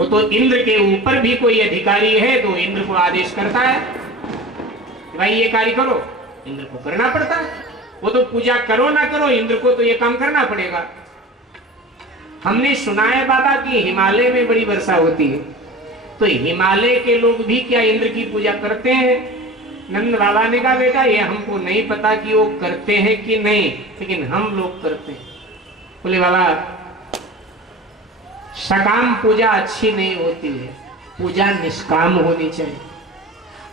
वो तो इंद्र के ऊपर भी कोई अधिकारी है तो इंद्र को आदेश करता है कि भाई ये कार्य करो, इंद्र को करना पड़ता है। वो तो पूजा करो ना करो, इंद्र को तो ये काम करना पड़ेगा। हमने सुना है बाबा कि हिमालय में बड़ी वर्षा होती है, तो हिमालय के लोग भी क्या इंद्र की पूजा करते हैं? नंद बाबा ने कहा बेटा ये हमको नहीं पता कि वो करते हैं कि नहीं, लेकिन हम लोग करते हैं। बोले बाबा सकाम पूजा अच्छी नहीं होती है, पूजा निष्काम होनी चाहिए।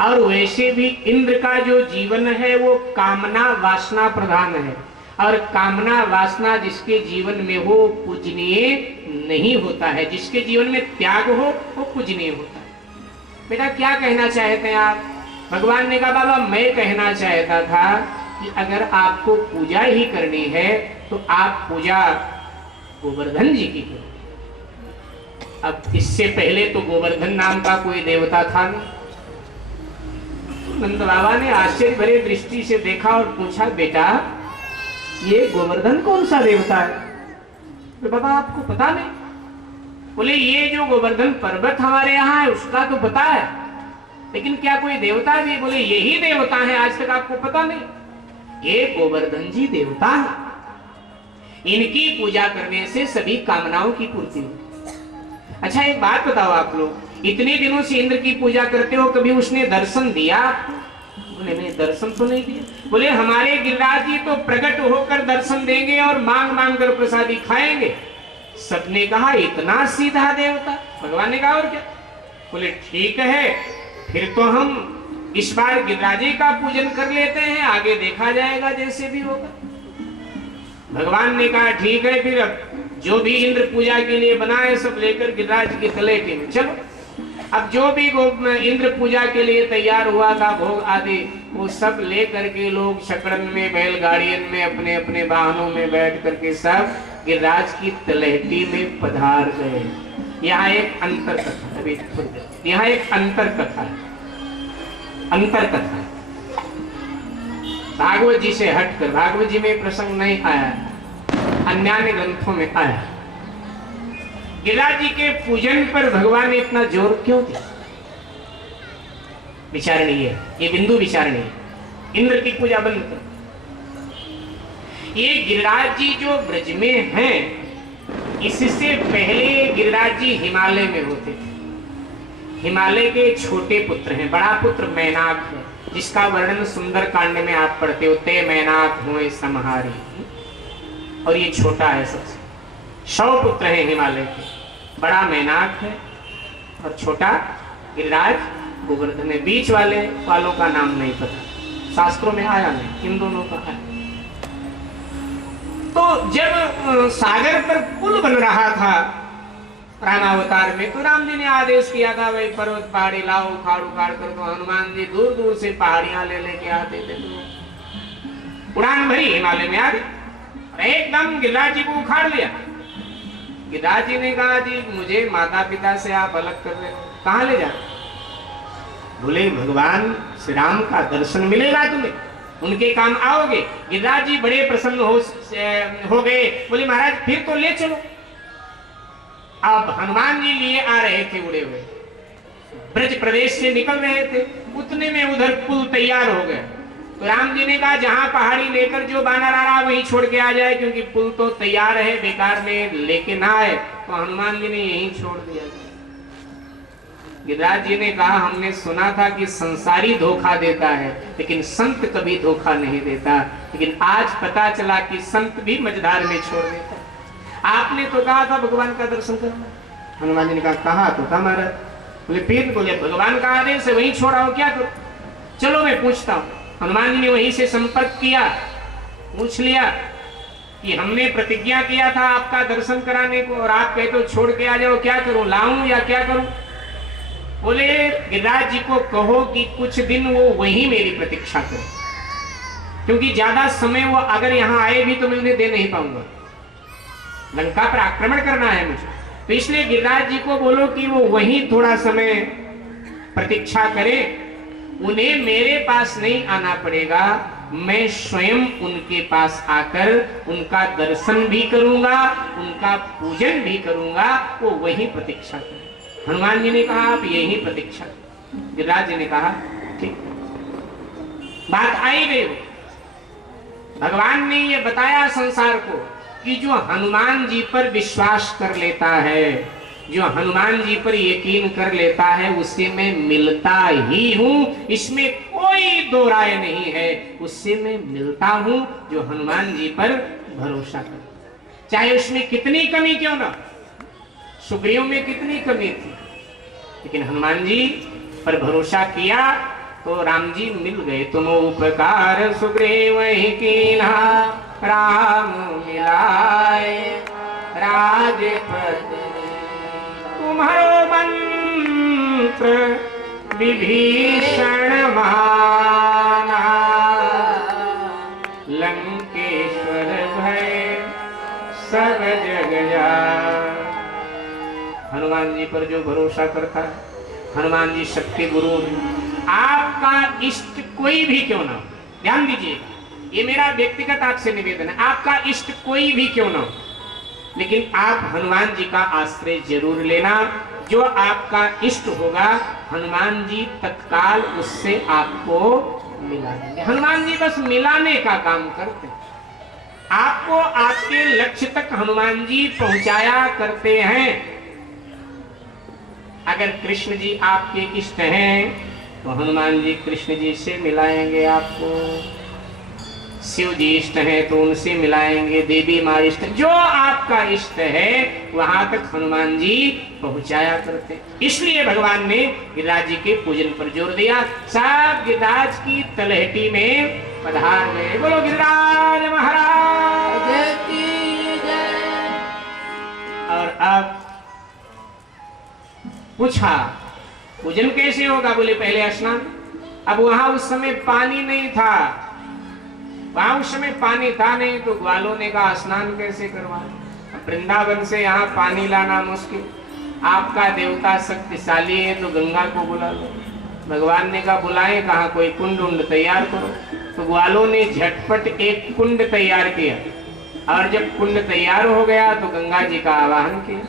और वैसे भी इंद्र का जो जीवन है वो कामना वासना प्रधान है, और कामना वासना जिसके जीवन में हो पूजनीय नहीं होता है, जिसके जीवन में त्याग हो वो पूजनीय होता है। बेटा क्या कहना चाहते हैं आप? भगवान ने कहा बाबा मैं कहना चाहता था कि अगर आपको पूजा ही करनी है तो आप पूजा गोवर्धन जी की करो। अब इससे पहले तो गोवर्धन नाम का कोई देवता था नहीं। नंद बाबा ने आश्चर्य भरे दृष्टि से देखा और पूछा बेटा ये गोवर्धन कौन सा देवता है? तो बाबा आपको पता नहीं? बोले ये जो गोवर्धन पर्वत हमारे यहाँ है उसका तो पता है, लेकिन क्या कोई देवता भी? बोले यही देवता है, आज तक आपको पता नहीं? ये गोवर्धन जी देवता है, इनकी पूजा करने से सभी कामनाओं की पूर्ति होती। अच्छा एक बात बताओ आप लोग, इतने दिनों से इंद्र की पूजा करते हो, कभी उसने दर्शन दिया? बोले नहीं दर्शन तो नहीं दिया। बोले हमारे गिरिराज जी तो प्रकट होकर दर्शन देंगे और मांग मांग कर प्रसादी खाएंगे। सबने कहा इतना सीधा देवता? भगवान ने कहा और क्या? बोले ठीक है फिर तो हम इस बार गिरिराज जी का पूजन कर लेते हैं, आगे देखा जाएगा जैसे भी होगा। भगवान ने कहा ठीक है फिर अब जो भी इंद्र पूजा के लिए बनाए सब लेकर गिरिराज की तलेटी में चलो। अब जो भी इंद्र पूजा के लिए तैयार हुआ था भोग आदि वो सब ले करके लोग शकड़न में बैलगाड़ियन में अपने अपने वाहनों में बैठ करके सब गिरिराज की तलहटी में पधार गए। यहाँ एक अंतर कथा है, यहाँ एक अंतर कथा है, अंतर कथा है। भागवत जी से हटकर, भागवत जी में प्रसंग नहीं आया, अन्य ग्रंथों में आया। गिरिराज जी के पूजन पर भगवान ने इतना जोर क्यों दिया? विचारणीय है, ये बिंदु विचारणीय है। इंद्र की पूजा बंद कर। ये गिरिराज जी जो ब्रज में हैं, इससे पहले गिरिराज जी हिमालय में होते थे। हिमालय के छोटे पुत्र हैं, बड़ा पुत्र मैनाक है, जिसका वर्णन सुंदर कांड में आप पढ़ते हो, ते मैनाक हुए समहारी। और ये छोटा है सबसे, 100 पुत्र हैं हिमालय के, बड़ा मैनाक है और छोटा गिरिराज गोवर्धन है। बीच वालों का नाम नहीं पता, शास्त्रों में आया नहीं, इन दोनों का है। तो जब सागर पर पुल बन रहा था रामावतार में, तो राम जी ने आदेश किया था भाई पर्वत पहाड़ी लाओ, उखाड़ उखाड़ कर। तो हनुमान जी दूर दूर से पहाड़ियां ले लेके आते थे, तो उड़ान भरी हिमालय में आ गई, एकदम गिरिराज जी को उखाड़ लिया। गिरिराज जी ने कहा जी मुझे माता पिता से आप अलग कर रहे हो, कहाँ ले जा? बोले भगवान श्री राम का दर्शन मिलेगा तुम्हें, उनके काम आओगे। गिरिराज जी बड़े प्रसन्न हो गए, बोले महाराज फिर तो ले चलो। अब हनुमान जी लिए आ रहे थे उड़े हुए, ब्रज प्रदेश से निकल रहे थे, उतने में उधर पुल तैयार हो गए। तो राम जी ने कहा जहां पहाड़ी लेकर जो बानर आ रहा वहीं छोड़ के आ जाए, क्योंकि पुल तो तैयार है, बेकार में लेके ना आए। तो हनुमान जी ने यहीं छोड़ दिया। गिरिराज जी ने कहा हमने सुना था कि संसारी धोखा देता है, लेकिन संत कभी धोखा नहीं देता। लेकिन आज पता चला कि संत भी मझधार में छोड़ देता है। आपने तो कहा था भगवान का दर्शन करना। हनुमान जी ने कहा तो था महाराज। बोले फिर? बोले भगवान का आदेश है, वहीं छोड़ाओ, क्या करो? चलो मैं पूछता हूँ। हनुमान जी ने वहीं से संपर्क किया, पूछ लिया कि हमने प्रतिज्ञा किया था आपका दर्शन कराने को, और आप कहते हो छोड़ के आ जाओ, क्या करूं? लाऊं या क्या करूं? बोले गिरिराज जी को कहो कि कुछ दिन वो वहीं मेरी प्रतीक्षा करें, क्योंकि ज्यादा समय वो अगर यहाँ आए भी तो मैं उन्हें दे नहीं पाऊंगा, लंका पर आक्रमण करना है मुझे। तो इसलिए गिरिराज जी को बोलो कि वो वहीं थोड़ा समय प्रतीक्षा करें, उन्हें मेरे पास नहीं आना पड़ेगा, मैं स्वयं उनके पास आकर उनका दर्शन भी करूंगा, उनका पूजन भी करूंगा, वो वहीं प्रतीक्षा करें। हनुमान जी ने कहा आप यही प्रतीक्षा। गिरिराज जी ने कहा ठीक। बात आई गई। भगवान ने ये बताया संसार को कि जो हनुमान जी पर विश्वास कर लेता है, जो हनुमान जी पर यकीन कर लेता है, उससे मैं मिलता ही हूं, इसमें कोई दो राय नहीं है। उससे मैं मिलता हूं जो हनुमान जी पर भरोसा कर, चाहे उसमें कितनी कमी क्यों ना, सुग्रीव में कितनी कमी थी, लेकिन हनुमान जी पर भरोसा किया तो राम जी मिल गए। तुम उपकार सुग्रीव ही कीन्हा, राम मिलाए राजपद। तुम्हारो मंत्र विभीषण माना, लंकेश्वर भय सब जग जान। हनुमान जी पर जो भरोसा करता है, हनुमान जी शक्ति गुरु हैं। आपका इष्ट कोई भी क्यों ना हो, ध्यान दीजिए, ये मेरा व्यक्तिगत आपसे निवेदन है, आपका इष्ट कोई भी क्यों ना हो, लेकिन आप हनुमान जी का आश्रय जरूर लेना। जो आपका इष्ट होगा हनुमान जी तत्काल उससे आपको मिला देंगे। हनुमान जी बस मिलाने का काम करते हैं, आपको आपके लक्ष्य तक हनुमान जी पहुंचाया करते हैं। अगर कृष्ण जी आपके इष्ट हैं तो हनुमान जी कृष्ण जी से मिलाएंगे आपको, शिव जी इष्ट है तो उनसे मिलाएंगे, देवी माँ इष्ट, जो आपका इष्ट है वहां तक हनुमान जी पहुंचाया करते। इसलिए भगवान ने गिरिराज जी के पूजन पर जोर दिया। सब गिरिराज की तलहटी में पधार गए। बोलो गिरिराज महाराज की जय। और अब पूछा पूजन कैसे होगा? बोले पहले स्नान। अब वहां उस समय पानी नहीं था, वहां उस समय पानी था नहीं, तो ग्वालों ने कहा स्नान कैसे करवाए। वृंदावन से यहाँ पानी लाना मुश्किल, आपका देवता शक्तिशाली है तो गंगा को बुला लो। भगवान ने कहा बुलाए कहाँ, कोई कुंड उंड तैयार करो। तो ग्वालों ने झटपट एक कुंड तैयार किया, और जब कुंड तैयार हो गया तो गंगा जी का आवाहन किया,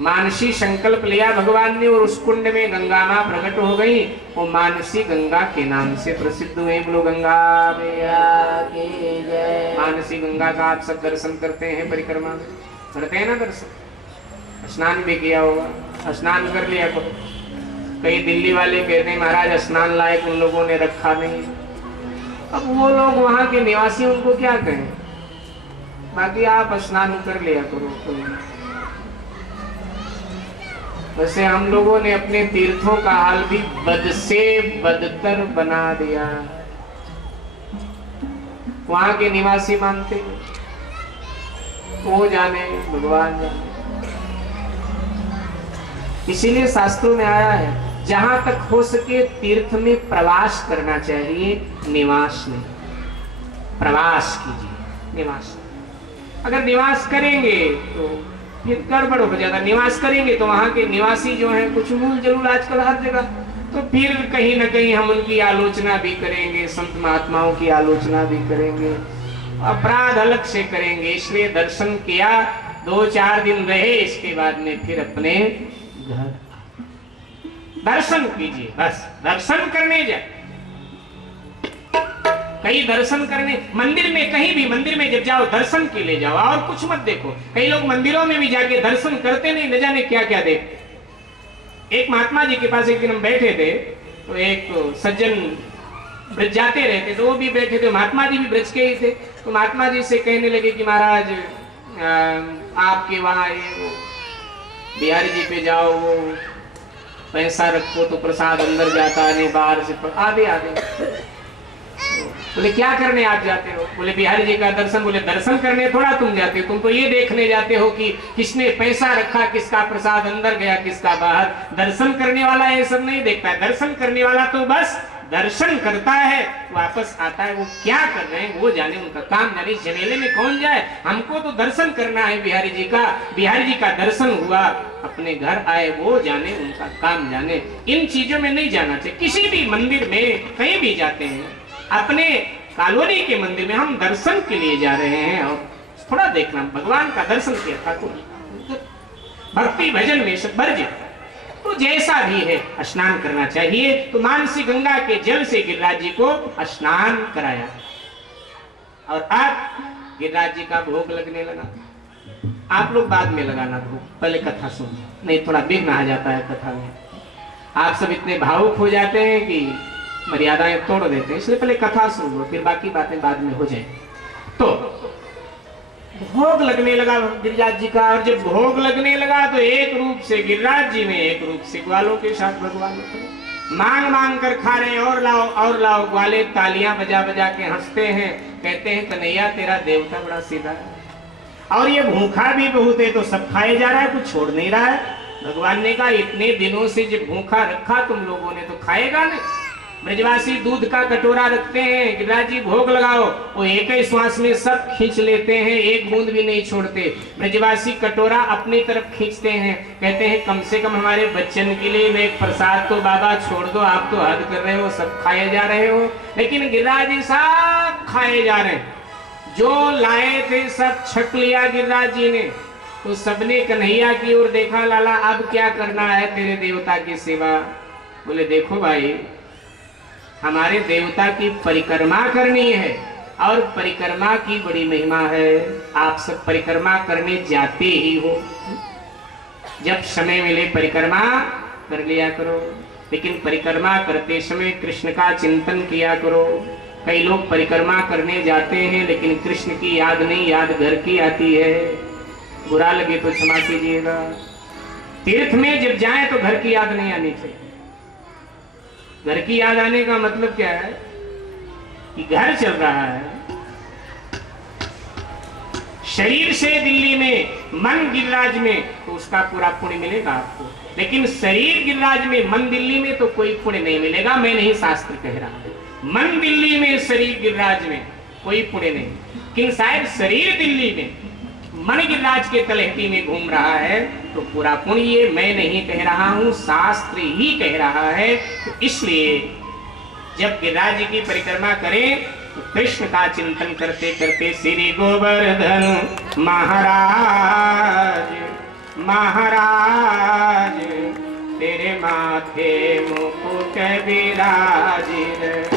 मानसी संकल्प लिया भगवान ने, और उस कुंड में गंगा मां प्रकट हो गई। वो मानसी गंगा के नाम से प्रसिद्ध हुए। बोलो गंगा मैया की जय। मानसी गंगा का आप सब दर्शन करते हैं, परिक्रमा में करते हैं ना दर्शन, स्नान भी किया होगा, स्नान कर लिया करो। कई दिल्ली वाले कहते हैं महाराज स्नान लायक उन लोगों ने रखा नहीं। अब वो लोग वहां के निवासी, उनको क्या कहें, बाकी आप स्नान कर लिया करो। वैसे हम लोगों ने अपने तीर्थों का हाल भी बद से बदतर बना दिया। वहां के निवासी मानते, वो जाने भगवान जाने। इसीलिए शास्त्रों में आया है जहां तक हो सके तीर्थ में प्रवास करना चाहिए, निवास नहीं। प्रवास कीजिए, निवास। अगर निवास करेंगे तो फिर गड़बड़ हो जाता। निवास करेंगे तो वहां के निवासी जो हैं कुछ मूल जरूर आजकल हर जगह, तो फिर कहीं ना कहीं हम उनकी आलोचना भी करेंगे, संत महात्माओं की आलोचना भी करेंगे, अपराध अलग से करेंगे। इसलिए दर्शन किया, 2-4 दिन रहे, इसके बाद में फिर अपने घर दर्शन कीजिए। बस दर्शन करने जाए, कहीं दर्शन करने, मंदिर में, कहीं भी मंदिर में जब जाओ दर्शन के लिए जाओ, और कुछ मत देखो। कई लोग मंदिरों में भी जाके दर्शन करते नहीं, न जाने क्या क्या देखते। एक महात्मा जी के पास एक दिन हम बैठे थे, तो एक सज्जन ब्रज जाते रहते, तो वो भी बैठे थे, महात्मा जी भी ब्रज के ही थे। तो महात्मा जी से कहने लगे कि महाराज आपके वहाँ ये बिहारी जी पे जाओ, वो पैसा रखो तो प्रसाद अंदर जाता है, बाहर से आधे आधे। बोले क्या करने आप जाते हो? बोले बिहारी जी का दर्शन। बोले दर्शन करने थोड़ा तुम जाते हो, तुम तो ये देखने जाते हो कि किसने पैसा रखा, किसका प्रसाद अंदर गया, किसका बाहर। दर्शन करने वाला ये सब नहीं देखता है। दर्शन करने वाला तो बस दर्शन करता है, वापस आता है। वो क्या कर रहे हैं वो जाने, उनका काम जाने। इस झमेले में कौन जाए, हमको तो दर्शन करना है बिहारी जी का। बिहारी जी का दर्शन हुआ, अपने घर आए, वो जाने, उनका काम जाने। इन चीजों में नहीं जाना चाहिए। किसी भी मंदिर में कहीं भी जाते हैं, अपने कॉलोनी के मंदिर में हम दर्शन के लिए जा रहे हैं, और थोड़ा देखना, भगवान का दर्शन किया था तो भक्ति भजन में सब वर्जित। तो जैसा भी है स्नान करना चाहिए। तो मानसी गंगा के जल से गिरिराज जी को स्नान कराया और अब गिरिराज जी का भोग लगने लगा। आप लोग बाद में लगाना भोग, पहले कथा सुन, नहीं थोड़ा विघ्न आ जाता है कथा में। आप सब इतने भावुक हो जाते हैं कि मर्यादाएं तोड़ देते हैं, इसलिए पहले कथा सुन लो, फिर बाकी बातें बाद में हो जाए। तो भोग लगने लगा गिरिराज जी का, और जब भोग लगने लगा तो एक रूप से गिरिराज जी में, एक रूप से ग्वालों के साथ भगवान मांग मांग कर खा रहे हैं। और लाओ ग्वाले तालियां बजा बजा के हंसते हैं, कहते हैं कन्हैया तेरा देवता बड़ा सीधा है, और ये भूखा भी बहुत है, तो सब खाए जा रहा है, कुछ छोड़ नहीं रहा है। भगवान ने कहा इतने दिनों से जब भूखा रखा तुम लोगों ने, तो खाएगा नहीं। ब्रजवासी दूध का कटोरा रखते हैं, गिरिराज जी भोग लगाओ, वो एक ही श्वास में सब खींच लेते हैं, एक बूंद भी नहीं छोड़ते। ब्रजवासी कटोरा अपनी तरफ खींचते हैं, कहते हैं कम से कम हमारे बच्चन के लिए एक प्रसाद तो बाबा छोड़ दो, आप तो हद कर रहे हो, सब खाए जा रहे हो। लेकिन गिरिराज जी सब खाए जा रहे हैं, जो लाए थे सब छक लिया गिरिराज जी ने। तो सबने कन्हैया की ओर देखा, लाला अब क्या करना है तेरे देवता की सेवा? बोले देखो भाई, हमारे देवता की परिक्रमा करनी है, और परिक्रमा की बड़ी महिमा है। आप सब परिक्रमा करने जाते ही हो, जब समय मिले परिक्रमा कर लिया करो, लेकिन परिक्रमा करते समय कृष्ण का चिंतन किया करो। कई लोग परिक्रमा करने जाते हैं लेकिन कृष्ण की याद नहीं, याद घर की आती है। बुरा लगे तो क्षमा कीजिएगा। तीर्थ में जब जाएं तो घर की याद नहीं आनी चाहिए। घर की याद आने का मतलब क्या है कि घर चल रहा है, शरीर से दिल्ली में, मन गिरिराज में, तो उसका पूरा पुण्य मिलेगा आपको। लेकिन शरीर गिरिराज में, मन दिल्ली में तो कोई पुण्य नहीं मिलेगा। मैं नहीं, शास्त्र कह रहा है। मन दिल्ली में, शरीर गिरिराज में कोई पुण्य नहीं। लेकिन शायद शरीर दिल्ली में, मन गिरिराज के तलहटी में घूम रहा है तो पूरा पुण्य। ये मैं नहीं कह रहा हूं, शास्त्र ही कह रहा है। तो इसलिए जब गिरिराज जी की परिक्रमा करें तो कृष्ण का चिंतन करते करते श्री गोवर्धन महाराज महाराज तेरे माथे मुकुट विराजित,